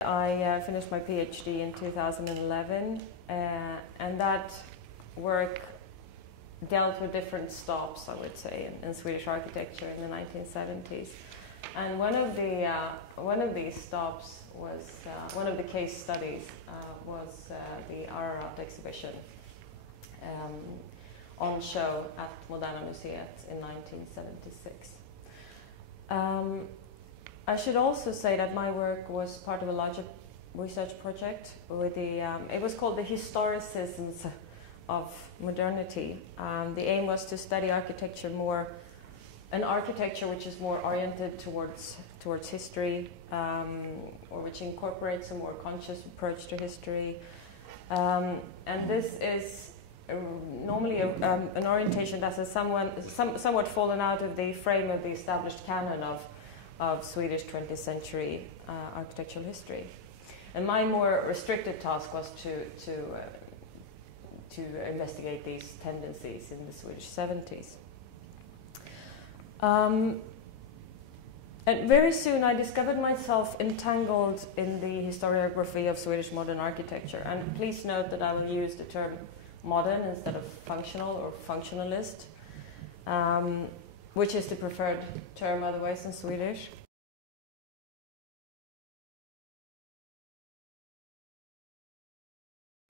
I finished my PhD in 2011, and that work dealt with different stops, I would say, in Swedish architecture in the 1970s. And one of these stops was one of the case studies was the Ararat exhibition on show at Moderna Museet in 1976. I should also say that my work was part of a larger research project with it was called the Historicisms of Modernity. The aim was to study architecture an architecture which is more oriented towards history, or which incorporates a more conscious approach to history. And this is normally an orientation that has somewhat fallen out of the frame of the established canon of Swedish 20th century architectural history. And my more restricted task was to investigate these tendencies in the Swedish 70s. And very soon I discovered myself entangled in the historiography of Swedish modern architecture. And please note that I will use the term modern instead of functional or functionalist, which is the preferred term otherwise in Swedish.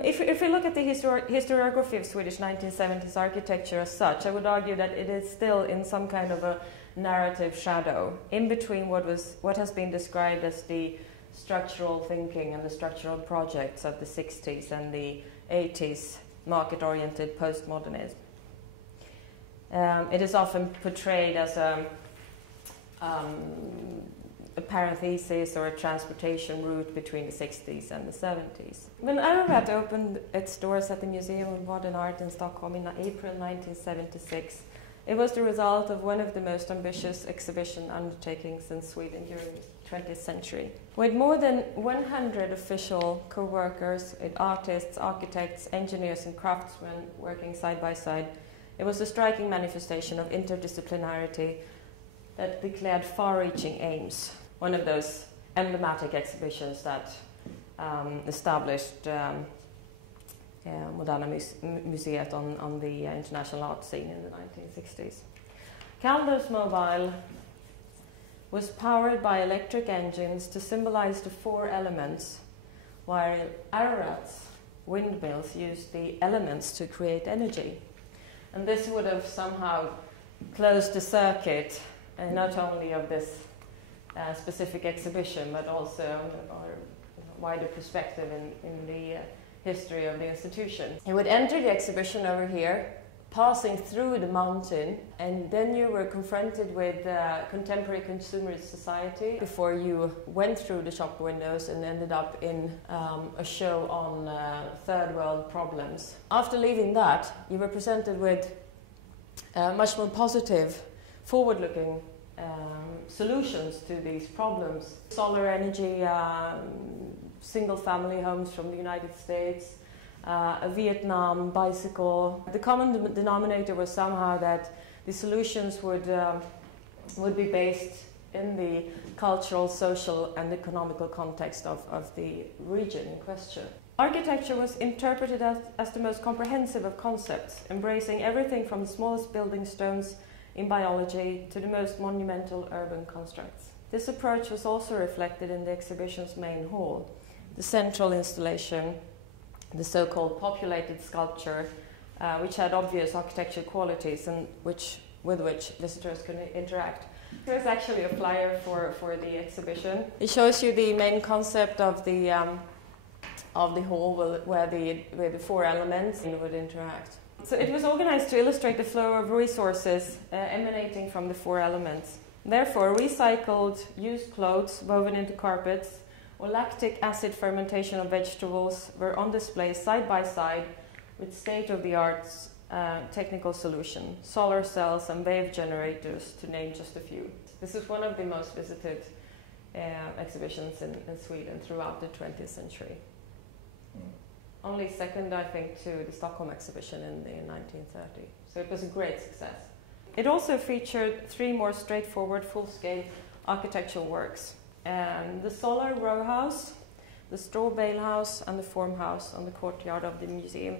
If we look at the historiography of Swedish 1970s architecture as such, I would argue that it is still in some kind of a narrative shadow, in between what has been described as the structural thinking and the structural projects of the 60s and the 80s market-oriented postmodernism. It is often portrayed as a parenthesis or a transportation route between the 60s and the 70s. When Ararat opened its doors at the Museum of Modern Art in Stockholm in April 1976, it was the result of one of the most ambitious exhibition undertakings in Sweden during the 20th century. With more than 100 official co-workers, with artists, architects, engineers and craftsmen working side by side, it was a striking manifestation of interdisciplinarity that declared far-reaching aims. One of those emblematic exhibitions that established Moderna Museet on the international art scene in the 1960s. Calder's mobile was powered by electric engines to symbolize the four elements, while Ararat's windmills used the elements to create energy. And this would have somehow closed the circuit, not only of this specific exhibition, but also a wider perspective in the history of the institution. You would enter the exhibition over here, passing through the mountain, and then you were confronted with contemporary consumerist society before you went through the shop windows and ended up in a show on third world problems. After leaving that, you were presented with much more positive, forward-looking solutions to these problems. Solar energy, single-family homes from the United States, a Vietnam bicycle. The common denominator was somehow that the solutions would be based in the cultural, social and economical context of the region in question. Architecture was interpreted as the most comprehensive of concepts, embracing everything from the smallest building stones in biology to the most monumental urban constructs. This approach was also reflected in the exhibition's main hall, the central installation, the so-called populated sculpture, which had obvious architectural qualities and with which visitors could interact. Here's actually a flyer for the exhibition. It shows you the main concept of the hall where the four elements would interact. So it was organized to illustrate the flow of resources emanating from the four elements. Therefore, recycled used clothes woven into carpets or lactic acid fermentation of vegetables were on display side by side with state-of-the-art technical solution, solar cells and wave generators, to name just a few. This is one of the most visited exhibitions in Sweden throughout the 20th century. Only second, I think, to the Stockholm exhibition in 1930. So it was a great success. It also featured three more straightforward, full-scale architectural works. The solar row house the straw bale house and the form house on the courtyard of the museum.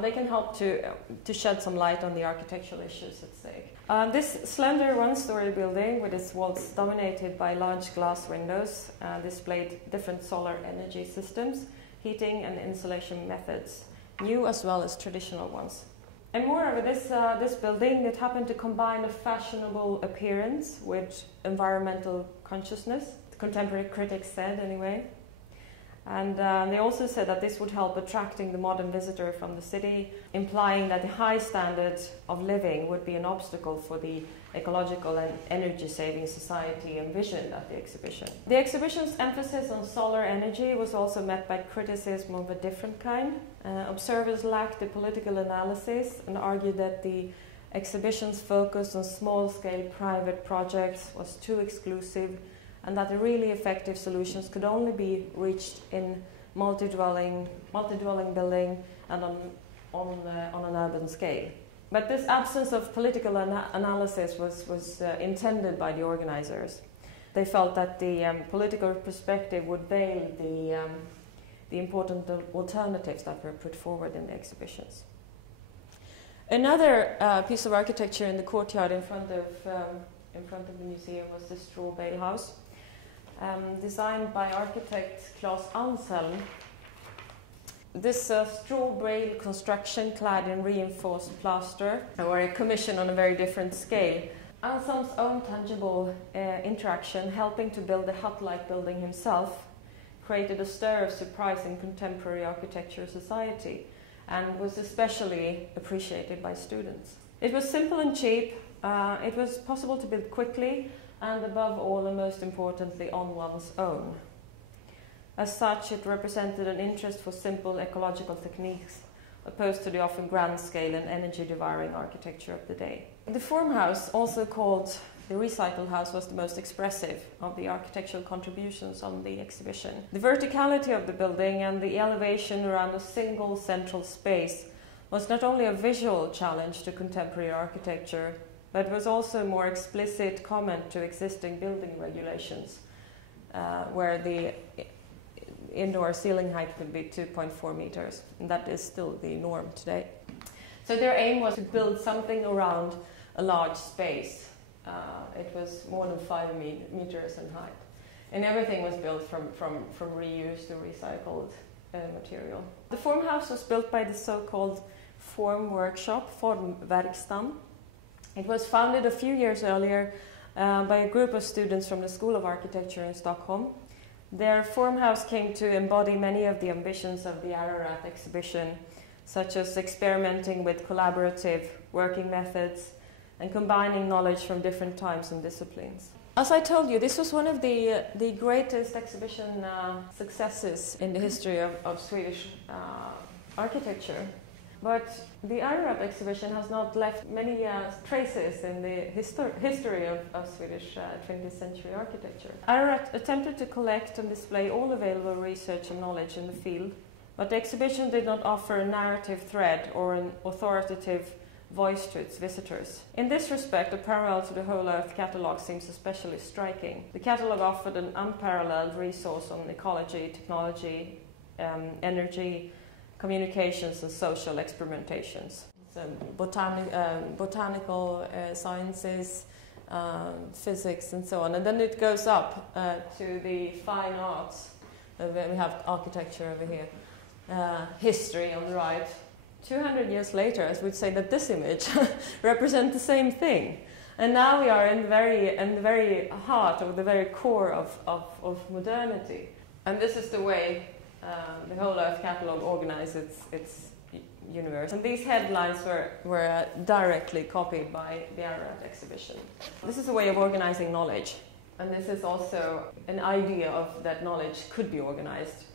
They can help to shed some light on the architectural issues at stake. This slender one-story building, with its walls dominated by large glass windows, displayed different solar energy systems, heating and insulation methods, new as well as traditional ones. And moreover, this building, it happened to combine a fashionable appearance with environmental consciousness, contemporary critics said anyway. And they also said that this would help attracting the modern visitor from the city, implying that the high standard of living would be an obstacle for the ecological and energy-saving society envisioned at the exhibition. The exhibition's emphasis on solar energy was also met by criticism of a different kind. Observers lacked the political analysis and argued that the exhibition's focus on small-scale private projects was too exclusive, and that the really effective solutions could only be reached in multi-dwelling building and on an urban scale. But this absence of political analysis was intended by the organizers. They felt that the political perspective would veil the important alternatives that were put forward in the exhibitions. Another piece of architecture in the courtyard in front of the museum was the straw bale house. Designed by architect Claes Anselm. This straw bale construction clad in reinforced plaster were a commission on a very different scale. Anselm's own tangible interaction, helping to build a hut-like building himself, created a stir of surprise in contemporary architecture society and was especially appreciated by students. It was simple and cheap, it was possible to build quickly, and above all, and most importantly, on one's own. As such, it represented an interest for simple ecological techniques, opposed to the often grand-scale and energy-devouring architecture of the day. The form house, also called the recital house, was the most expressive of the architectural contributions on the exhibition. The verticality of the building and the elevation around a single central space was not only a visual challenge to contemporary architecture, but was also a more explicit comment to existing building regulations, where the indoor ceiling height could be 2.4 meters, and that is still the norm today. So their aim was to build something around a large space. It was more than 5 meters in height, and everything was built from reused or recycled material. The form house was built by the so-called form workshop, Formverkstan. It was founded a few years earlier by a group of students from the School of Architecture in Stockholm. Their form house came to embody many of the ambitions of the Ararat exhibition, such as experimenting with collaborative working methods and combining knowledge from different times and disciplines. As I told you, this was one of the greatest exhibition successes in the history of Swedish architecture. But the Ararat exhibition has not left many traces in the history of Swedish 20th century architecture. Ararat attempted to collect and display all available research and knowledge in the field, but the exhibition did not offer a narrative thread or an authoritative voice to its visitors. In this respect, a parallel to the Whole Earth catalogue seems especially striking. The catalogue offered an unparalleled resource on ecology, technology, energy, communications and social experimentations. So botanical sciences, physics and so on. And then it goes up to the fine arts. We have architecture over here. History on the right. 200 years later, I would say that this image represents the same thing. And now we are in the very heart, or the very core of modernity. And this is the way the Whole Earth catalogue organized its universe. And these headlines were directly copied by the Ararat exhibition. This is a way of organizing knowledge. And this is also an idea of that knowledge could be organized,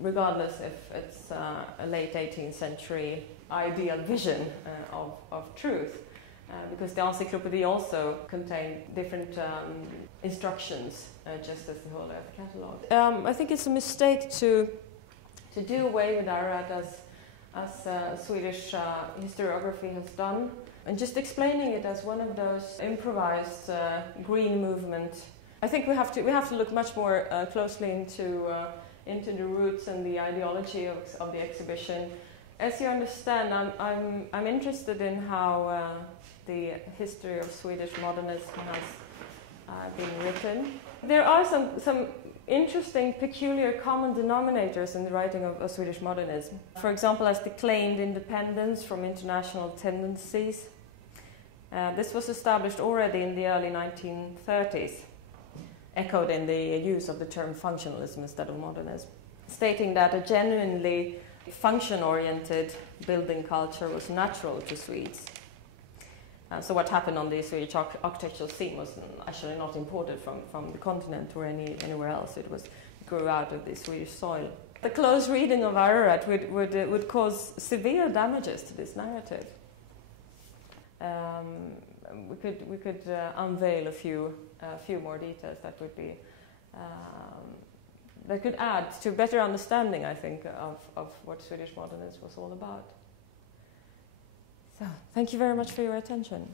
regardless if it's a late 18th century ideal vision of truth. Because the encyclopedia also contained different instructions, just as the Whole Earth catalogue. I think it's a mistake to do away with Ararat as Swedish historiography has done, and just explaining it as one of those improvised green movement. I think we have to look much more closely into the roots and the ideology of the exhibition. As you understand, I'm interested in how the history of Swedish modernism has been written. There are some interesting, peculiar common denominators in the writing of Swedish modernism. For example, as the claimed independence from international tendencies. This was established already in the early 1930s, echoed in the use of the term functionalism instead of modernism, stating that a genuinely function-oriented building culture was natural to Swedes. So what happened on the Swedish architectural scene was actually not imported from the continent or anywhere else. It grew out of the Swedish soil. The close reading of Ararat would cause severe damages to this narrative. We could unveil a few more details that would be that could add to better understanding, I think, of what Swedish modernism was all about. So, thank you very much for your attention.